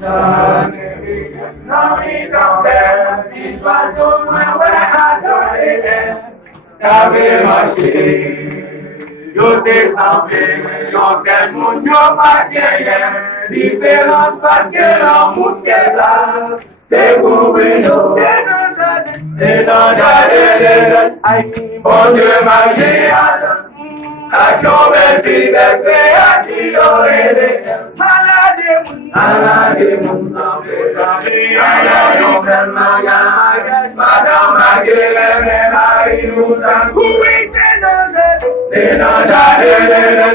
Non mi trompeur, si oiseaux moins ouais attendez, t'avais marché, yo t'es semblé, yon seul moun yo pas gagné, différence parce que l'amour c'est là, t'es couvert nous, c'est dans jardin, bon Dieu marié Adam. Action belle fille, belle créature, Alade moun sambe, Alade bel mariage, Madame Maguire, Marie Moutan. Oui, c'est dans jardin,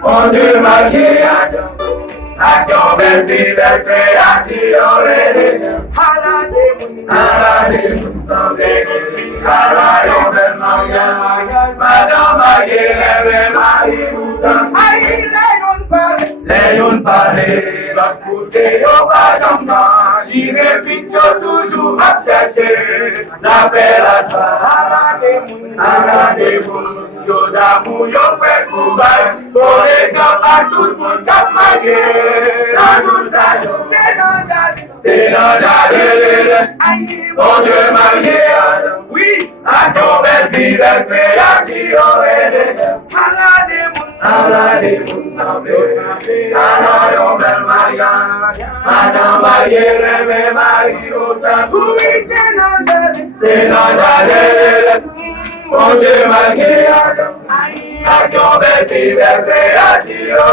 bon Dieu marié Adam. Action belle fille, belle créature, Alade moun sambe, Alade bel mariage, Madame Maguire, Marie Moutan. Les yon parle, l'autre côté yon pas jamais. Si répite yon toujours à chercher, n'appelle à ça. Alade moun, yon d'amour yon prêt pour bail. Connaissant à tout le monde cap marié. Dans tout ça, c'est dans jardin. Bon Dieu marié, oui. À ton belle fille, belle créature, Alade moun sambe, Alade bel mariage, Madame Maguire, Marie Moutan. Oui, c'est dans jardin, bon Dieu marié Adam. Action belle fille, belle créature,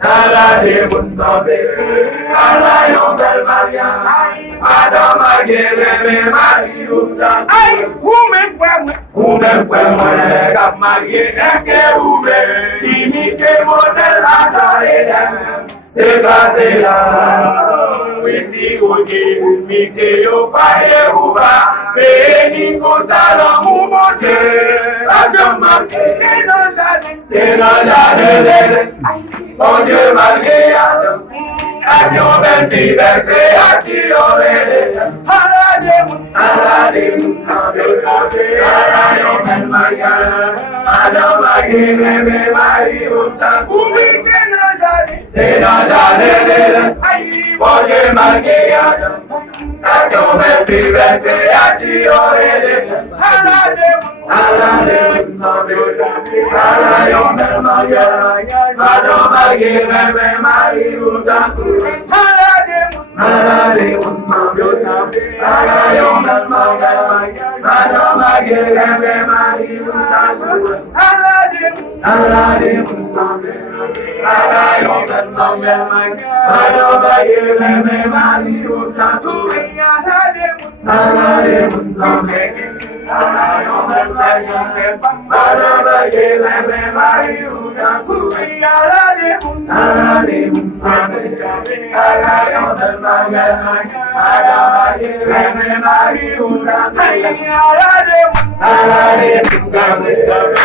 Alade moun sambe, Alade bel mariage, Madame Maguire, Marie Moutan. Ou même frère moi, cap marié, est-ce que vous voulez imiter modèle à dans déclassé là? Oui, si vous imitez au foyer ou pas, béni pour ça l'amour, mon Dieu. C'est dans le jardin, mon Dieu marié Adam. Action belle fille, belle créature, Alade moun sambe, Alade bel mariage, Madame Maguire, Marie Moutan. Oui, c'est dans jardin, bon Dieu marié Adam. Action belle fille, belle créature, Alade moun sambe, Alade bel mariage, Madame Maguire, Marie Moutan. Alade moun sambe, Alade bel mariage, Madame Maguire, Marie Moutan. Alade moun sambe, Alade bel mariage, Madame Maguire, Marie Moutan. Alade moun sambe, Alade bel mariage, Madame Maguire, Marie Moutan. Alade moun sambe, Alade bel mariage, Madame Maguire, Marie Moutan. Alade moun sambe,